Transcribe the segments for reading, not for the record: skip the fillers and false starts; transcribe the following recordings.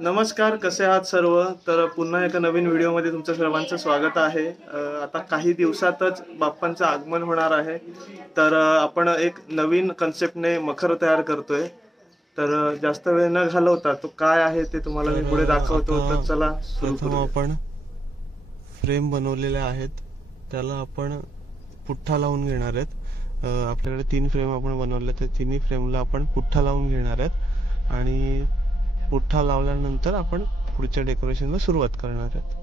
नमस्कार, कसे आहात सर्व? तर पुन्हा एका नवीन व्हिडिओमध्ये तुमचं सर्वांचं स्वागत आहे. आता काही दिवसातच बाप्पांचं आगमन होणार आहे. तर आपण एक नवीन कन्सेप्टने मखर तयार करतोय. तर जास्त वेळ न घालवता तो काय आहे ते तुम्हाला मी तर पुढे दाखवतो. आता तर चला सुरू प्रथम करूया. आपण फ्रेम बनवलेल्या आहेत, त्याला आपण पुठ्ठा लावून घेणार आहेत. आपल्याकडे 3 फ्रेम आपण बनवल्या, त्या तिन्ही फ्रेमला आपण पुठ्ठा लावून घेणार आहेत आणि पुठ्ठा लावल्यानंतर आपण पुढच्या डेकोरेशनला सुरुवात करणार आहेत.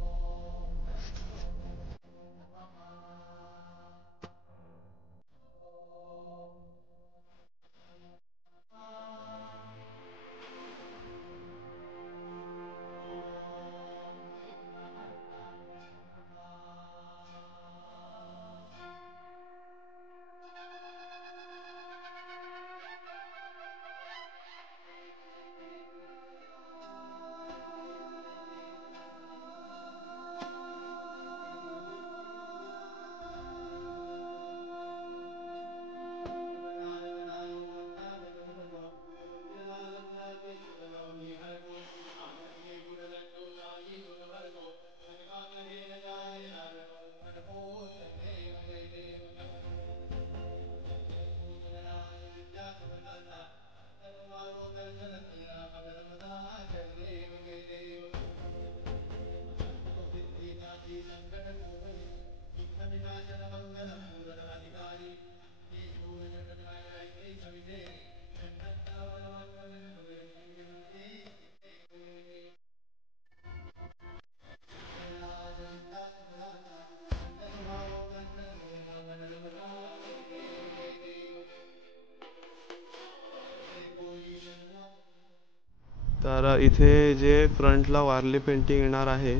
तर इथे जे फ्रंटला वारली पेंटिंग येणार आहे,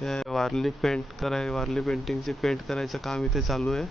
त्या वारली पेंटिंगची पेंट करायचं काम इथे चालू आहे.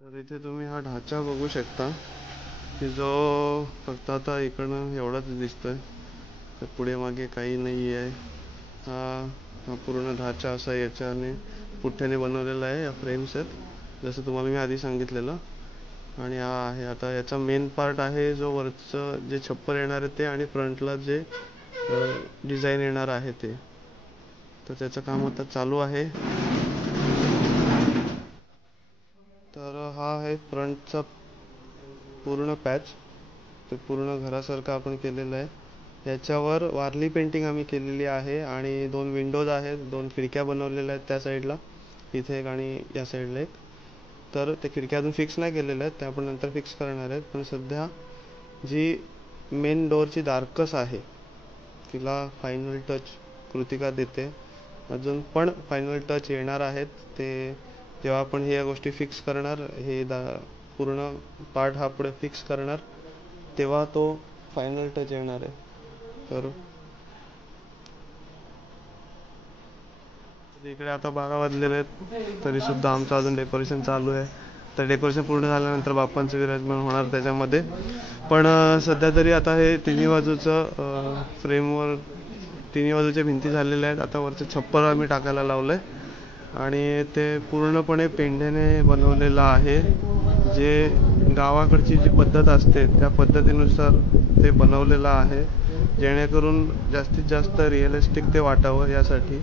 तर इथे तुम्ही हा ढाचा बघू शकता की जो फक्त आता इकडनं एवढाच दिसतोय, तर पुढे मागे काही नाही आहे. हा हा पूर्ण ढाचा असा याच्याने पुठ्ठ्याने बनवलेला आहे. या फ्रेम्स आहेत जसं तुम्हाला मी आधी सांगितलेलं. आणि हा आहे आता याचा मेन पार्ट आहे, जो वरचं जे छप्पर येणार आहे ते आणि फ्रंटला जे डिझाईन येणार आहे ते. तर त्याचं काम आता चालू आहे. तर हा आहे फ्रंटचा पूर्ण पॅच. ते पूर्ण घरासारखं आपण केलेलं आहे. याच्यावर वारली पेंटिंग आम्ही केलेली आहे आणि 2 विंडोज आहेत, 2 खिडक्या बनवलेल्या आहेत त्या साईडला, इथे एक आणि या साईडला एक. तर त्या खिडक्या अजून फिक्स नाही केलेल्या आहेत, त्या आपण नंतर फिक्स करणार आहेत. पण सध्या जी मेन डोअरची दारकस आहे तिला फायनल टच कृतिका देते. अजून पण फायनल टच येणार आहेत. ते जेव्हा आपण ह्या गोष्टी फिक्स करणार, हे पूर्ण पार्ट हा पुढे फिक्स करणार, तेव्हा तो फायनल टच येणार आहे. तर इकडे आता 12 वाजलेले आहेत, तरी सुद्धा आमचं अजून डेकोरेशन चालू आहे. तर डेकोरेशन पूर्ण झाल्यानंतर बाप्पांचं विराजमान होणार त्याच्यामध्ये. पण सध्या तरी आता हे तिन्ही बाजूचं फ्रेमवर तिन्ही बाजूच्या भिंती झालेल्या आहेत. आता वरचं छप्पर आम्ही टाकायला लावलं आहे आणि ते पूर्णपणे पेंढ्याने बनवलेलं आहे. जे गावाकडची जी पद्धत असते त्या पद्धतीनुसार ते बनवलेलं आहे, जेणेकरून जास्तीत जास्त रिअलिस्टिक ते वाटावं यासाठी.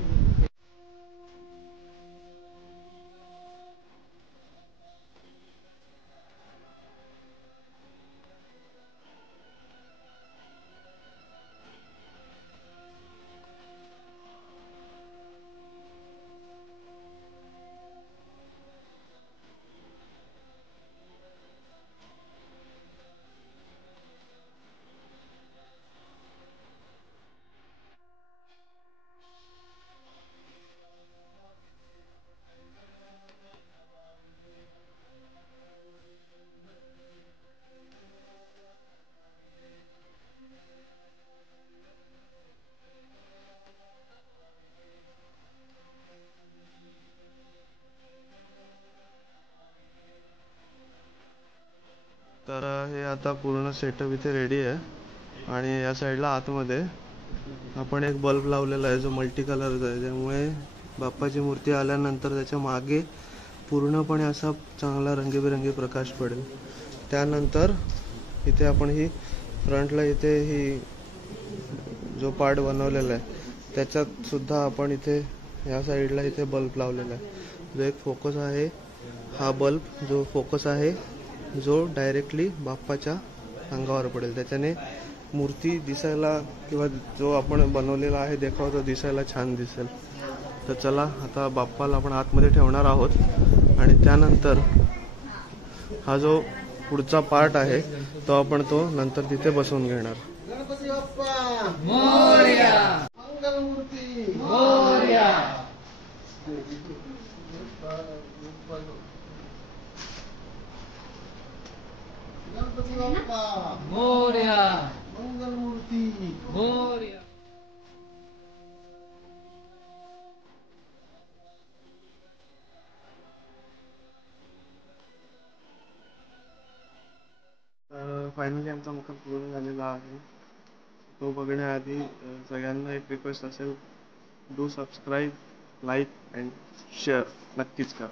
तर हे आता पूर्ण सेटअप इथे रेडी आहे आणि या साईडला आतमध्ये आपण एक बल्ब लावलेला आहे जो मल्टी कलरचा आहे, त्यामुळे बाप्पाची मूर्ती आल्यानंतर त्याच्या मागे पूर्णपणे असा चांगला रंगीबेरंगी प्रकाश पडेल. त्यानंतर इथे आपण ही फ्रंटला इथे ही जो पार्ट बनवलेला आहे त्याच्यात सुद्धा आपण इथे या साईडला इथे बल्ब लावलेला आहे. जो एक फोकस आहे, हा बल्ब जो फोकस आहे जो डायरेक्टली बाप्पाच्या अंगावर पडेल. त्याच्याने मूर्ती दिसायला किंवा जो आपण बनवलेला आहे देखावा तो दिसायला छान दिसेल. तर चला आता बाप्पाला आपण आतमध्ये ठेवणार आहोत आणि त्यानंतर हा जो पुढचा पार्ट आहे तो आपण तो नंतर तिथे बसवून घेणार. गणपती बाप्पा मोरया, मंगलमूर्ती मोरया. गणपती बाप्पा मोरया, मंगलमूर्ती मोरया. फायनली आमचा मुखर पूर्ण झालेला आहे. तो बघण्याआधी सगळ्यांना एक रिक्वेस्ट असेल, do subscribe, like and share नक्कीच करा.